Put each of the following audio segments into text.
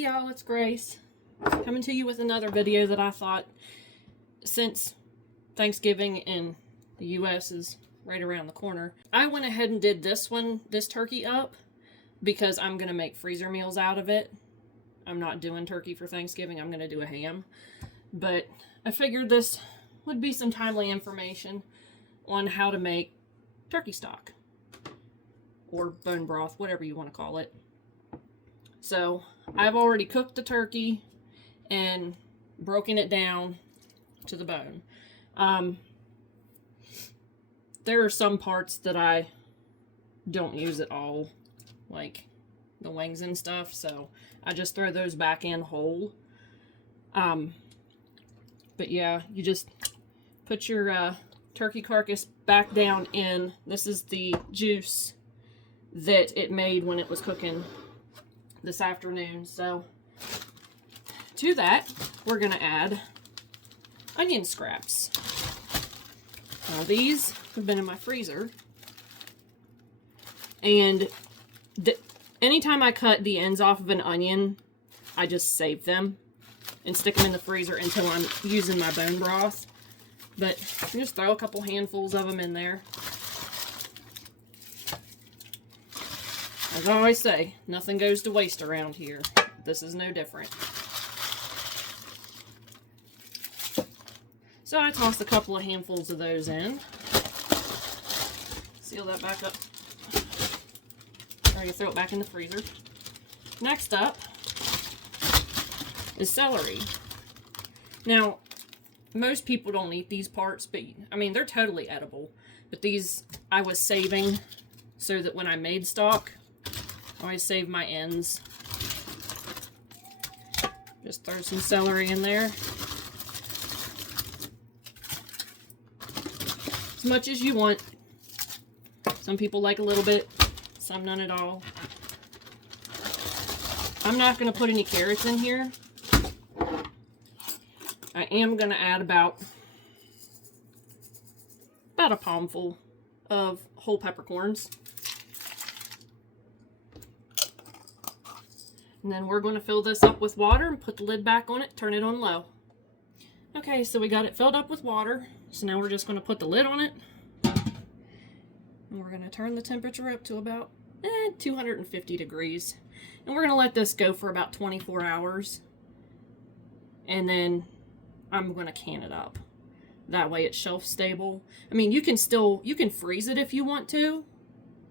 Hey y'all, it's Grace. Coming to you with another video that I thought, since Thanksgiving in the US is right around the corner, I went ahead and did this turkey up because I'm going to make freezer meals out of it. I'm not doing turkey for Thanksgiving, I'm going to do a ham. But I figured this would be some timely information on how to make turkey stock. Or bone broth, whatever you want to call it. So, I've already cooked the turkey and broken it down to the bone. There are some parts that I don't use at all, like the wings and stuff, so I just throw those back in whole. But yeah, you just put your turkey carcass back down in. This is the juice that it made when it was cooking this afternoon. So to that, we're going to add onion scraps. Now these have been in my freezer, and anytime I cut the ends off of an onion, I just save them and stick them in the freezer until I'm using my bone broth. But just throw a couple handfuls of them in there. As I always say, nothing goes to waste around here. This is no different. So I tossed a couple of handfuls of those in. Seal that back up. Or you throw it back in the freezer. Next up is celery. Now, most people don't eat these parts, but I mean, they're totally edible. But these I was saving so that when I made stock, I always save my ends. Just throw some celery in there. As much as you want. Some people like a little bit, some none at all. I'm not going to put any carrots in here. I am going to add about a palmful of whole peppercorns. And then we're going to fill this up with water and put the lid back on it, turn it on low. Okay, so we got it filled up with water. So now we're just going to put the lid on it. And we're going to turn the temperature up to about 250 degrees. And we're going to let this go for about 24 hours. And then I'm going to can it up. That way it's shelf stable. I mean, you can freeze it if you want to.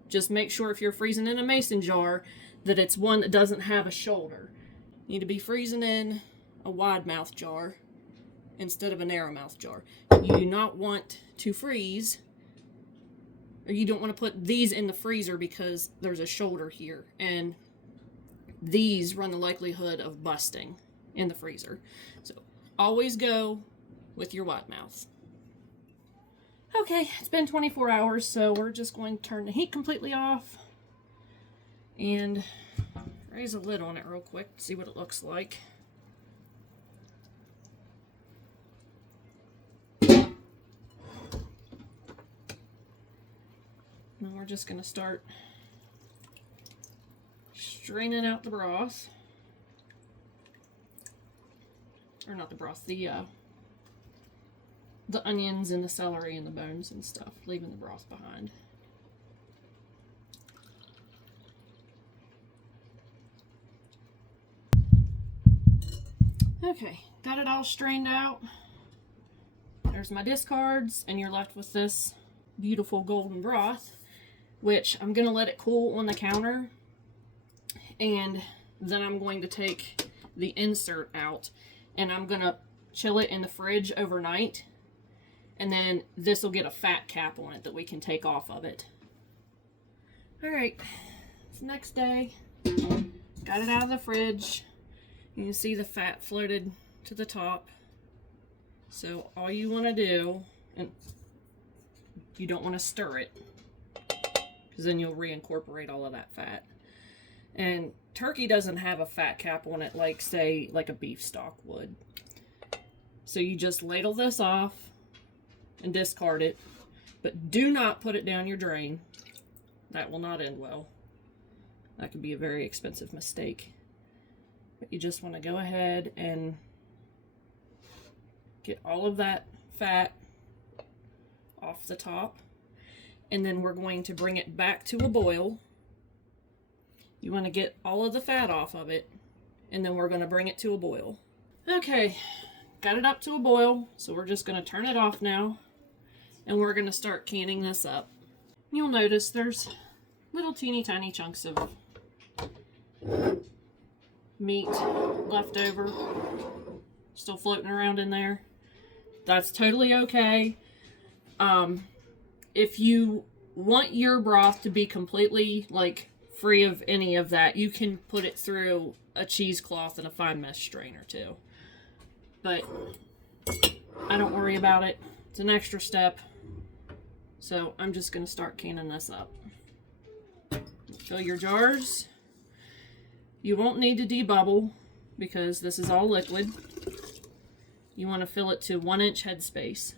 Just make sure if you're freezing in a mason jar that it's one that doesn't have a shoulder. You need to be freezing in a wide mouth jar instead of a narrow mouth jar. You do not want to freeze, or you don't want to put these in the freezer because there's a shoulder here, and these run the likelihood of busting in the freezer. So always go with your wide mouth. Okay, it's been 24 hours, so we're just going to turn the heat completely off and raise a lid on it real quick to see what it looks like. And we're just going to start straining out the broth. Or not the broth, the onions and the celery and the bones and stuff, leaving the broth behind. Okay, got it all strained out. There's my discards, and you're left with this beautiful golden broth, which I'm going to let it cool on the counter, and then I'm going to take the insert out, and I'm going to chill it in the fridge overnight, and then this will get a fat cap on it that we can take off of it. Alright, it's the next day. Got it out of the fridge. You can see the fat floated to the top. So all you want to do, and you don't want to stir it, because then you'll reincorporate all of that fat. And turkey doesn't have a fat cap on it like, say, like a beef stock would. So you just ladle this off and discard it, but do not put it down your drain. That will not end well. That could be a very expensive mistake. But you just want to go ahead and get all of that fat off the top. And then we're going to bring it back to a boil. You want to get all of the fat off of it, and then we're going to bring it to a boil. Okay, got it up to a boil, so we're just going to turn it off now, and we're going to start canning this up. You'll notice there's little teeny tiny chunks of meat left over, still floating around in there. That's totally okay. If you want your broth to be completely free of any of that, you can put it through a cheesecloth and a fine mesh strainer too. But I don't worry about it. It's an extra step. So I'm just going to start canning this up. Fill your jars. You won't need to debubble because this is all liquid. You want to fill it to 1-inch headspace.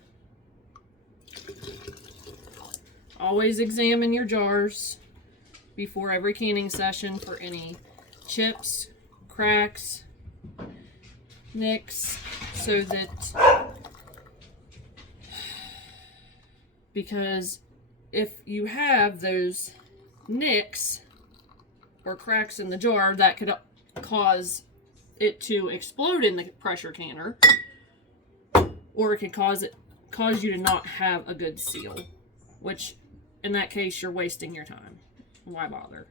Always examine your jars before every canning session for any chips, cracks, nicks, so that, because if you have those nicks or cracks in the jar, that could cause it to explode in the pressure canner, or it could cause you to not have a good seal, which in that case you're wasting your time. Why bother?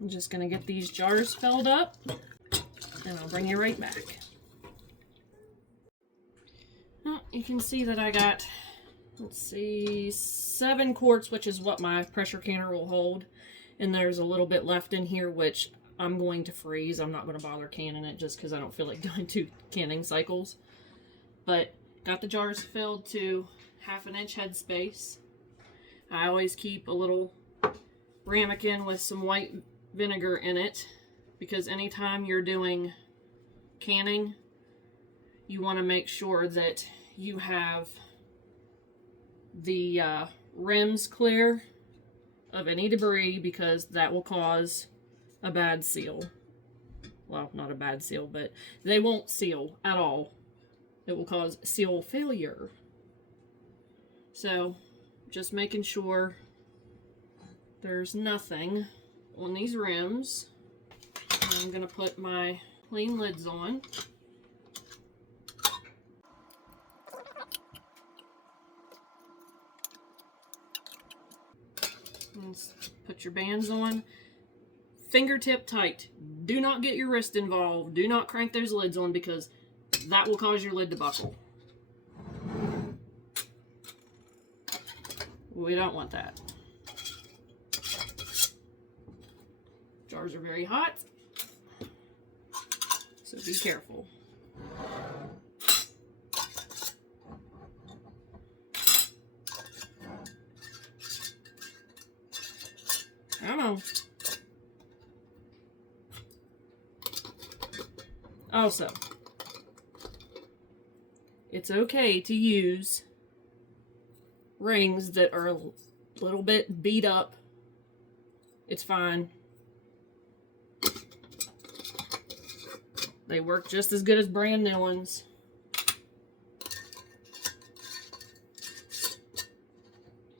I'm just going to get these jars filled up, and I'll bring you right back. Well, you can see that I got, let's see, 7 quarts, which is what my pressure canner will hold. And there's a little bit left in here, which I'm going to freeze. I'm not going to bother canning it just because I don't feel like doing 2 canning cycles. But got the jars filled to 1/2 inch headspace. I always keep a little ramekin with some white vinegar in it, because anytime you're doing canning, you want to make sure that you have the rims clear of any debris, because that will cause a bad seal. Well, not a bad seal, but they won't seal at all. It will cause seal failure. So just making sure there's nothing on these rims. I'm going to put my clean lids on. Put your bands on. Fingertip tight. Do not get your wrist involved. Do not crank those lids on, because that will cause your lid to buckle. We don't want that. Jars are very hot, so be careful. Come on. Also, it's okay to use rings that are a little bit beat up. It's fine. They work just as good as brand new ones.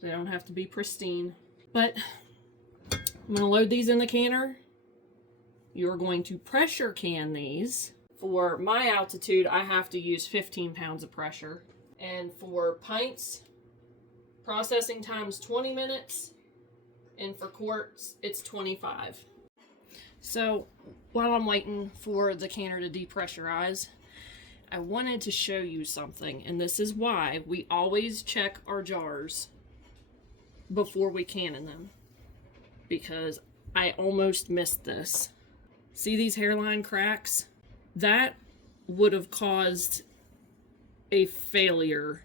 They don't have to be pristine. But I'm going to load these in the canner. You're going to pressure can these. For my altitude, I have to use 15 pounds of pressure. And for pints, processing time's 20 minutes. And for quarts, it's 25. So while I'm waiting for the canner to depressurize, I wanted to show you something. And this is why we always check our jars before we can in them, because I almost missed this. See these hairline cracks? That would have caused a failure,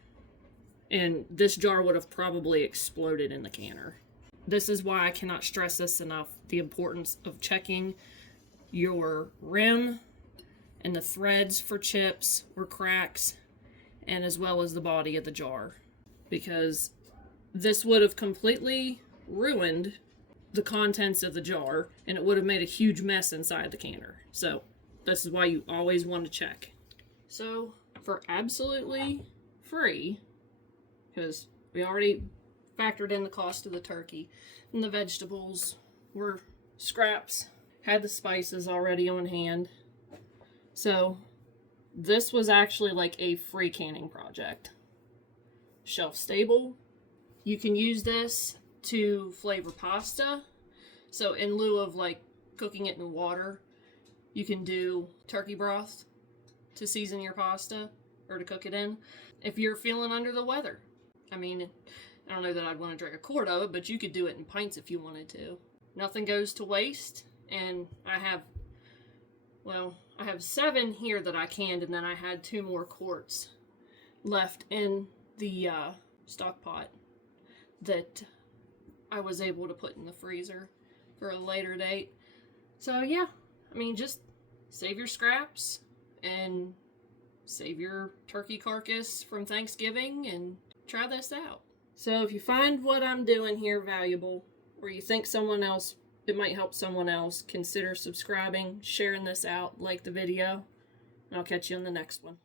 and this jar would have probably exploded in the canner. This is why I cannot stress this enough, the importance of checking your rim and the threads for chips or cracks, and as well as the body of the jar, because this would have completely ruined the contents of the jar, and it would have made a huge mess inside the canner. So this is why you always want to check. So for absolutely free, because we already factored in the cost of the turkey, and the vegetables were scraps, had the spices already on hand. So this was actually like a free canning project. Shelf stable. You can use this to flavor pasta. So in lieu of like cooking it in water, you can do turkey broth to season your pasta or to cook it in if you're feeling under the weather. I mean, I don't know that I'd want to drink a quart of it, but you could do it in pints if you wanted to. Nothing goes to waste, and I have 7 here that I canned, and then I had 2 more quarts left in the stock pot that I was able to put in the freezer for a later date. So yeah, I mean, just save your scraps and save your turkey carcass from Thanksgiving and try this out. So if you find what I'm doing here valuable, or you think it might help someone else, consider subscribing, sharing this out, like the video, and I'll catch you on the next one.